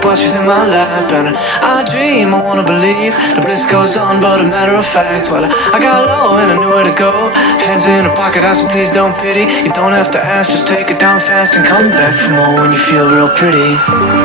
up while she's in my lap. And I dream, I wanna believe the bliss goes on, but a matter of fact, well, I got low and I knew where to go. Hands in her pocket, I said please don't pity. You don't have to ask, just take it down fast and come back for more when you feel real pretty.